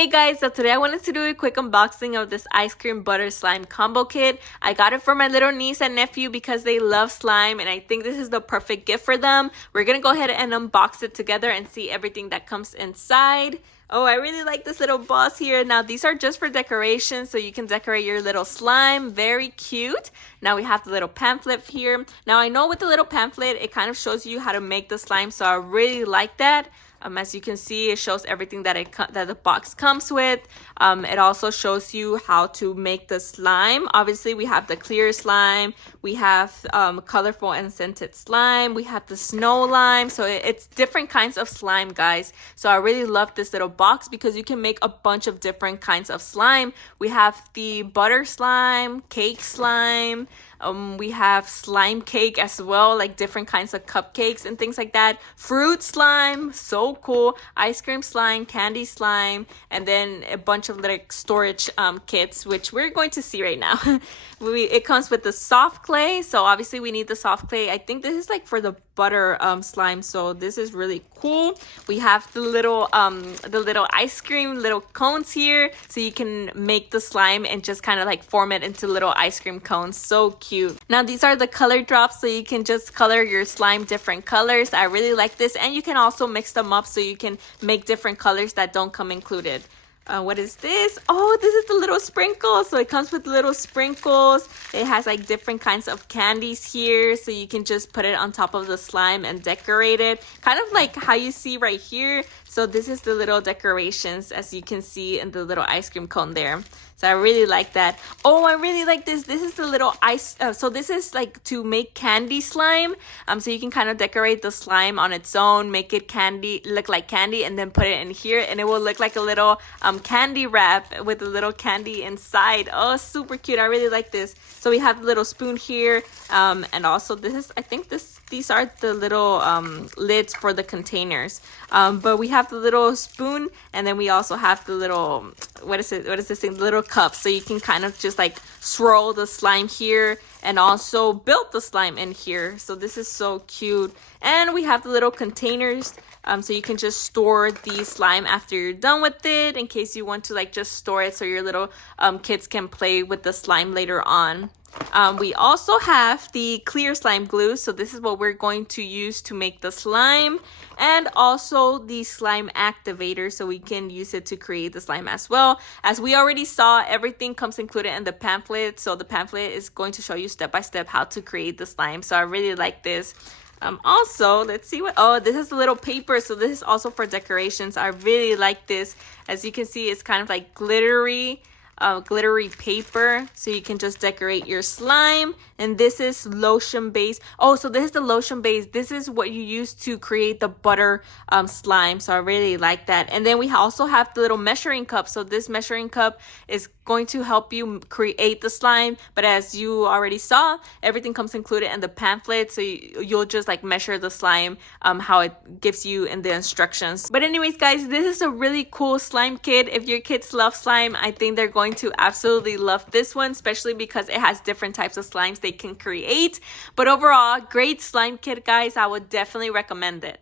Hey guys, so today I wanted to do a quick unboxing of this ice cream butter slime combo kit. I got it for my little niece and nephew because they love slime and I think this is the perfect gift for them. We're gonna go ahead and unbox it together and see everything that comes inside. Oh, I really like this little boss here. Now, these are just for decoration, so you can decorate your little slime. Very cute. Now, we have the little pamphlet here. Now, I know with the little pamphlet, it kind of shows you how to make the slime, so I really like that. As you can see, it shows everything that that the box comes with. It also shows you how to make the slime. Obviously, we have the clear slime. We have colorful and scented slime. We have the snow lime. So it's different kinds of slime, guys. So I really love this little box because you can make a bunch of different kinds of slime. We have the butter slime, cake slime. We have slime cake as well, like different kinds of cupcakes and things like that. Fruit slime, so cool. Ice cream slime, candy slime, and then a bunch of like storage kits, which we're going to see right now. It comes with the soft clay, so obviously we need the soft clay. I think this is like for the butter slime, so this is really cool. We have the little ice cream little cones here, so you can make the slime and just kind of like form it into little ice cream cones. So cute. Now these are the color drops, so you can just color your slime different colors. I really like this, and you can also mix them up so you can make different colors that don't come included. What is this? Oh, this is the little sprinkles. So it comes with little sprinkles. It has like different kinds of candies here, so you can just put it on top of the slime and decorate it, kind of like how you see right here. So this is the little decorations, as you can see in the little ice cream cone there. So I really like that. Oh, I really like this. This is the little ice. So this is like to make candy slime. So you can kind of decorate the slime on its own, make it candy, look like candy, and then put it in here, and it will look like a little candy wrap with a little candy inside. Oh, super cute. I really like this. So we have the little spoon here, and also this is, I think these are the little lids for the containers. But we have the little spoon, and then we also have the little, what is this thing? The little cup, so you can kind of just like swirl the slime here and also build the slime in here. So this is so cute. And we have the little containers, so you can just store the slime after you're done with it, in case you want to like just store it so your little kids can play with the slime later on. We also have the clear slime glue, so this is what we're going to use to make the slime, and also the slime activator, so we can use it to create the slime as well. As we already saw, everything comes included in the pamphlet, so the pamphlet is going to show you step by step how to create the slime. So I really like this. Also, let's see what, oh, this is the little paper, so this is also for decorations. I really like this. As you can see, it's kind of like glittery paper, so you can just decorate your slime. And this is lotion base. Oh, so this is the lotion base. This is what you use to create the butter slime, so I really like that. And then we also have the little measuring cup. So this measuring cup is going to help you create the slime, but as you already saw, everything comes included in the pamphlet, so you'll just like measure the slime how it gives you in the instructions. But anyways, guys, this is a really cool slime kit. If your kids love slime, I think they're going to absolutely love this one, especially because it has different types of slimes they can create. But overall, great slime kit, guys. I would definitely recommend it.